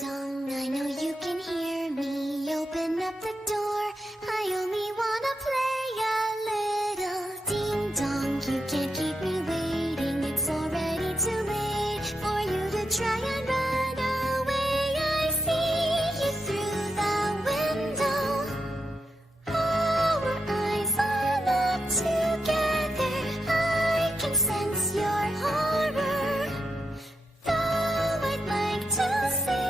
Dong, I know you can hear me. Open up the door. I only wanna play a little. Ding dong, you can't keep me waiting. It's already too late for you to try and run away. I see you through the window. Our eyes are locked together. I can sense your horror. Though I'd like to see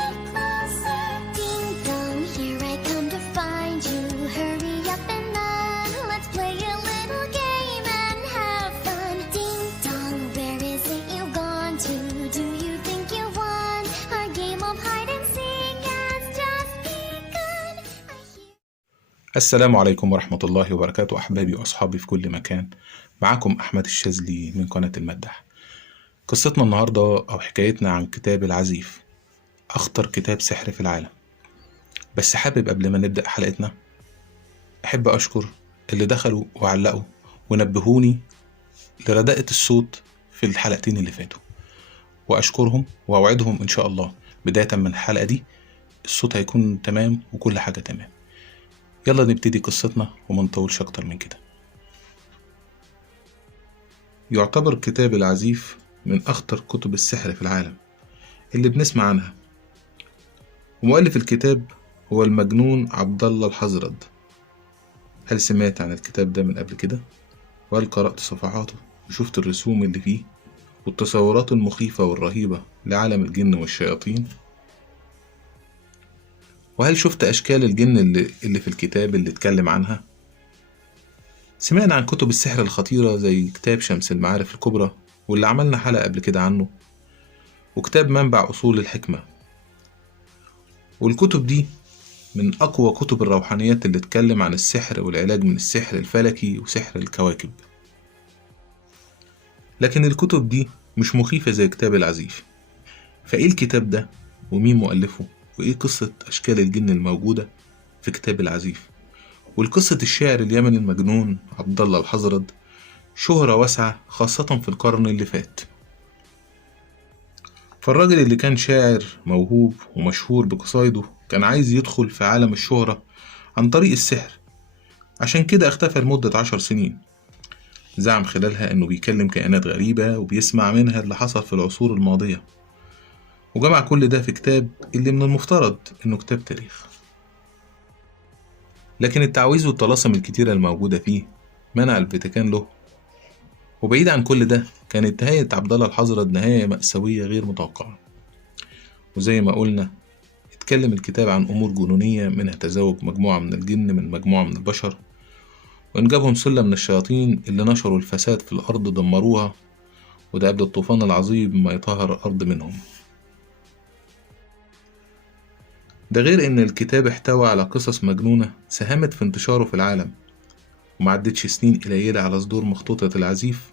it closer. Ding dong, here I come to find you. Hurry up and run. Let's play a little game and have fun. Ding dong, where is it you've gone to? Do you think you won? Our game of hide and seek has just begun. السلام عليكم ورحمة الله وبركاته أحبابي وأصحابي في كل مكان. معكم أحمد الشاذلي من قناة المدح. قصتنا النهاردة أو حكايتنا عن كتاب العزيف، أخطر كتاب سحر في العالم. بس حابب قبل ما نبدأ حلقتنا أحب أشكر اللي دخلوا وعلقوا ونبهوني لرداءة الصوت في الحلقتين اللي فاتوا، وأشكرهم وأوعدهم إن شاء الله بداية من الحلقة دي الصوت هيكون تمام وكل حاجة تمام. يلا نبتدي قصتنا وما نطولش أكتر من كده. يعتبر كتاب العزيف من أخطر كتب السحر في العالم اللي بنسمع عنها، ومؤلف الكتاب هو المجنون عبد الله الحزرد. هل سمعت عن الكتاب ده من قبل كده؟ وهل قرأت صفحاته وشفت الرسوم اللي فيه والتصورات المخيفة والرهيبة لعالم الجن والشياطين؟ وهل شفت أشكال الجن اللي في الكتاب اللي اتكلم عنها؟ سمعنا عن كتب السحر الخطيرة زي كتاب شمس المعارف الكبرى واللي عملنا حلقة قبل كده عنه، وكتاب منبع أصول الحكمة. والكتب دي من أقوى كتب الروحانيات اللي اتكلم عن السحر والعلاج من السحر الفلكي وسحر الكواكب. لكن الكتب دي مش مخيفة زي كتاب العزيف. فإيه الكتاب ده ومين مؤلفه وإيه قصة أشكال الجن الموجودة في كتاب العزيف؟ والقصة الشاعر اليمني المجنون عبد الله الحزرد شهرة واسعة خاصة في القرن اللي فات. فالراجل اللي كان شاعر موهوب ومشهور بقصايده كان عايز يدخل في عالم الشهرة عن طريق السحر، عشان كده اختفى لمدة 10 سنين. زعم خلالها انه بيكلم كائنات غريبة وبيسمع منها اللي حصل في العصور الماضية، وجمع كل ده في كتاب اللي من المفترض انه كتاب تاريخ. لكن التعويذ والطلاسم الكتيرة الموجودة فيه منع الفاتيكان له. وبعيد عن كل ده كانت نهاية عبد الله الحزرد نهاية مأساوية غير متوقعة. وزي ما قلنا اتكلم الكتاب عن أمور جنونية، منها تزاوج مجموعة من الجن من مجموعة من البشر، وإنجابهم سلة من الشياطين اللي نشروا الفساد في الأرض دمروها، وده قبل الطوفان العظيم ما يطهر الأرض منهم. ده غير إن الكتاب احتوى على قصص مجنونة ساهمت في انتشاره في العالم، ومعدتش سنين قليلة على صدور مخطوطة العزيف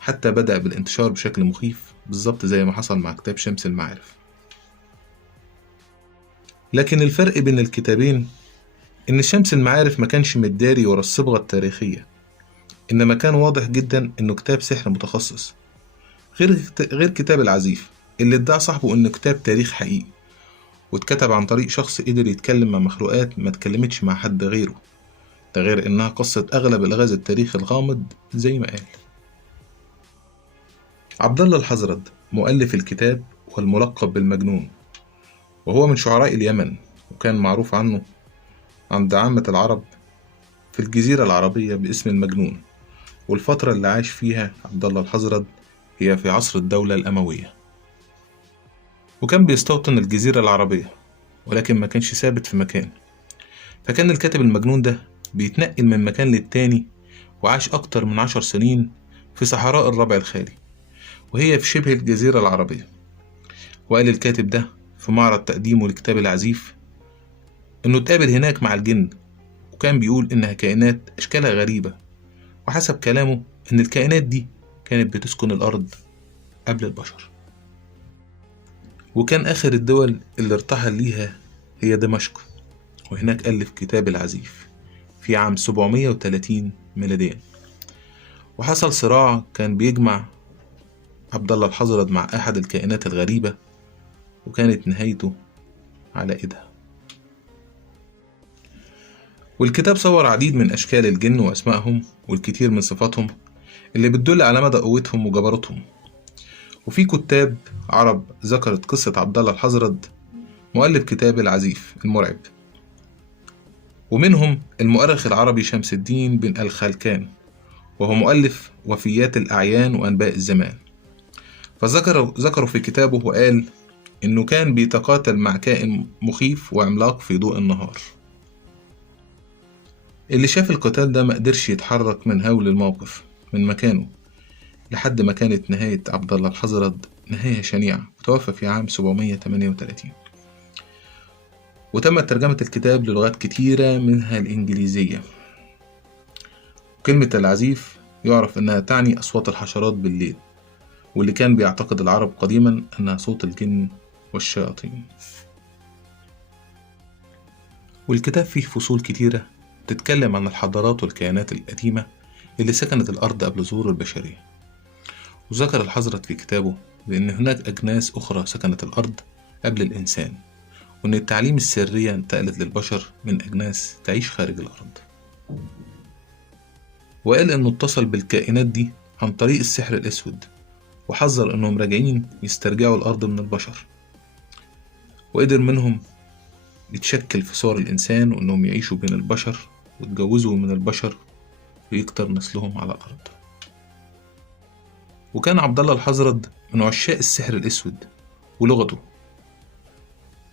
حتى بدأ بالانتشار بشكل مخيف بالظبط زي ما حصل مع كتاب شمس المعارف. لكن الفرق بين الكتابين إن شمس المعارف ما كانش متداري ورا الصبغة التاريخية، إنما كان واضح جدا إنه كتاب سحر متخصص، غير كتاب العزيف اللي ادعى صاحبه إنه كتاب تاريخ حقيقي واتكتب عن طريق شخص قدر يتكلم مع مخلوقات ما اتكلمتش مع حد غيره. ده غير إنها قصة أغلب الغاز التاريخ الغامض زي ما قال عبد الله الحزرد مؤلف الكتاب والملقب بالمجنون، وهو من شعراء اليمن، وكان معروف عنه عند عامة العرب في الجزيرة العربية باسم المجنون. والفترة اللي عاش فيها عبد الله الحزرد هي في عصر الدولة الأموية، وكان بيستوطن الجزيرة العربية ولكن ما كانش ثابت في مكان. فكان الكاتب المجنون ده بيتنقل من مكان للتاني، وعاش أكتر من 10 سنين في صحراء الربع الخالي وهي في شبه الجزيرة العربية. وقال الكاتب ده في معرض تقديمه لكتاب العزيف إنه اتقابل هناك مع الجن، وكان بيقول إنها كائنات أشكالها غريبة، وحسب كلامه إن الكائنات دي كانت بتسكن الأرض قبل البشر. وكان آخر الدول اللي ارتحل ليها هي دمشق، وهناك ألف كتاب العزيف في عام 730 ميلاديا. وحصل صراع كان بيجمع عبد الله الحزرد مع أحد الكائنات الغريبة، وكانت نهايته على إيدها. والكتاب صور عديد من أشكال الجن وأسمائهم والكثير من صفاتهم اللي بتدل على مدى قوتهم وجبروتهم. وفي كتاب عرب ذكرت قصة عبد الله الحزرد مؤلف كتاب العزيف المرعب، ومنهم المؤرخ العربي شمس الدين بن الخلكان، وهو مؤلف وفيات الأعيان وأنباء الزمان. فذكروا في كتابه وقال إنه كان بيتقاتل مع كائن مخيف وعملاق في ضوء النهار. اللي شاف القتال ده مقدرش يتحرك من هول الموقف من مكانه، لحد ما كانت نهاية عبد الله الحزرد نهاية شنيعة، وتوفى في عام 738. وتمت ترجمة الكتاب للغات كتيرة منها الإنجليزية. كلمة العزيف يعرف أنها تعني أصوات الحشرات بالليل، واللي كان بيعتقد العرب قديما أنها صوت الجن والشياطين. والكتاب فيه فصول كتيرة تتكلم عن الحضارات والكيانات القديمة اللي سكنت الأرض قبل ظهور البشرية. وذكر الحزرد في كتابه بأن هناك أجناس أخرى سكنت الأرض قبل الإنسان، وأن التعليم السرية انتقلت للبشر من أجناس تعيش خارج الأرض. وقال أنه اتصل بالكائنات دي عن طريق السحر الأسود، وحذر أنهم راجعين يسترجعوا الأرض من البشر، وقدر منهم يتشكل في صور الإنسان، وأنهم يعيشوا بين البشر ويتجوزوا من البشر ويكتر نسلهم على الأرض. وكان عبد الله الحزرد من عشاق السحر الأسود ولغته،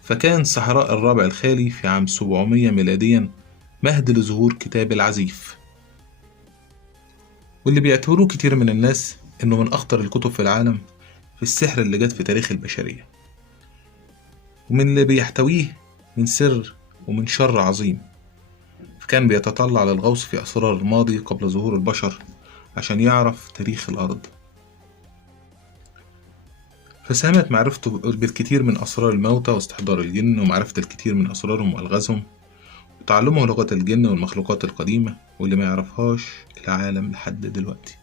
فكان صحراء الرابع الخالي في عام 700 ميلاديا مهد لظهور كتاب العزيف، واللي بيعتبروه كتير من الناس إنه من أخطر الكتب في العالم في السحر اللي جت في تاريخ البشرية، ومن اللي بيحتويه من سر ومن شر عظيم. فكان بيتطلع للغوص في أسرار الماضي قبل ظهور البشر عشان يعرف تاريخ الأرض. فساهمت معرفته بالكثير من أسرار الموتى واستحضار الجن، ومعرفة الكثير من أسرارهم وألغازهم، وتعلمه لغة الجن والمخلوقات القديمة واللي ما يعرفهاش العالم لحد دلوقتي،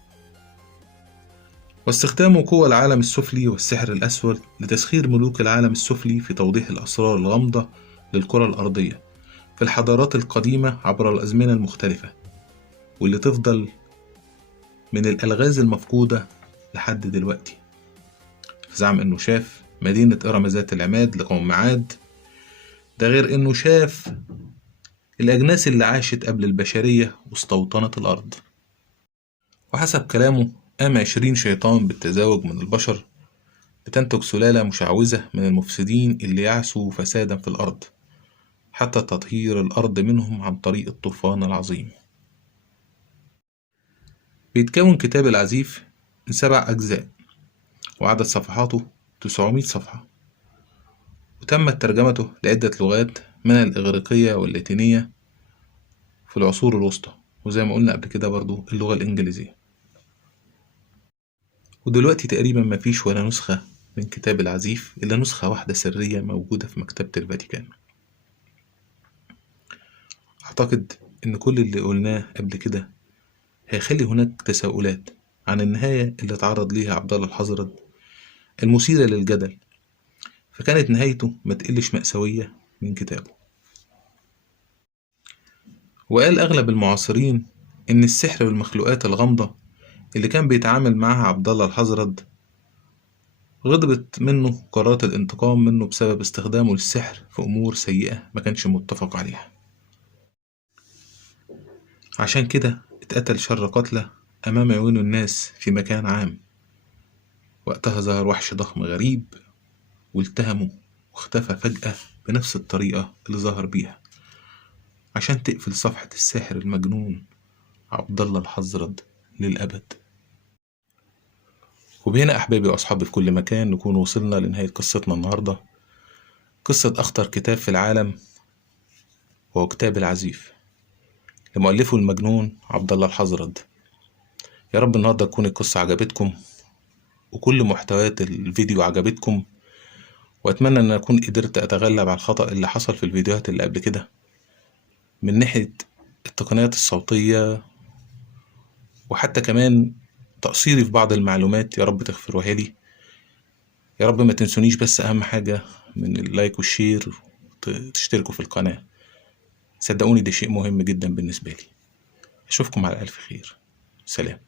واستخدامه قوى العالم السفلي والسحر الأسود لتسخير ملوك العالم السفلي في توضيح الأسرار الغامضة للكرة الأرضية في الحضارات القديمة عبر الأزمنة المختلفة، واللي تفضل من الألغاز المفقودة لحد دلوقتي. زعم إنه شاف مدينة إرم ذات العماد لقوم معاد، ده غير إنه شاف الأجناس اللي عاشت قبل البشرية واستوطنت الأرض. وحسب كلامه قام 20 شيطان بالتزاوج من البشر لتنتج سلالة مشعوذة من المفسدين اللي يعسوا فسادا في الأرض، حتى تطهير الأرض منهم عن طريق الطوفان العظيم. بيتكون كتاب العزيف من 7 أجزاء، وعدد صفحاته 900 صفحة، وتمت ترجمته لعدة لغات منها الإغريقية واللاتينية في العصور الوسطى، وزي ما قلنا قبل كده برضو اللغة الإنجليزية. ودلوقتي تقريبا مفيش ولا نسخة من كتاب العزيف إلا نسخة واحدة سرية موجودة في مكتبة الفاتيكان. أعتقد إن كل اللي قلناه قبل كده هيخلي هناك تساؤلات عن النهاية اللي تعرض ليها عبد الله الحزرد المثيرة للجدل، فكانت نهايته ما تقلش مأساوية من كتابه. وقال أغلب المعاصرين إن السحر والمخلوقات الغامضة اللي كان بيتعامل معها عبد الله الحزرد غضبت منه قررت الانتقام منه بسبب استخدامه للسحر في أمور سيئة ما كانش متفق عليها. عشان كده اتقتل شر قتلة أمام عيون الناس في مكان عام. وقتها ظهر وحش ضخم غريب والتهمه واختفى فجأة بنفس الطريقة اللي ظهر بيها عشان تقفل صفحة الساحر المجنون عبد الله الحزرد للأبد. وبهنا أحبابي وأصحابي في كل مكان نكون وصلنا لنهاية قصتنا النهاردة، قصة أخطر كتاب في العالم وهو كتاب العزيف لمؤلفه المجنون عبد الله الحزرد. يا رب النهاردة تكون القصة عجبتكم وكل محتويات الفيديو عجبتكم، وأتمنى أن أكون قدرت أتغلب على الخطأ اللي حصل في الفيديوهات اللي قبل كده من ناحية التقنيات الصوتية، وحتى كمان تقصيري في بعض المعلومات. يا رب تغفروها لي، يا رب ما تنسونيش. بس أهم حاجة من اللايك والشير، تشتركوا في القناة. صدقوني ده شيء مهم جدا بالنسبة لي. أشوفكم على ألف خير. سلام.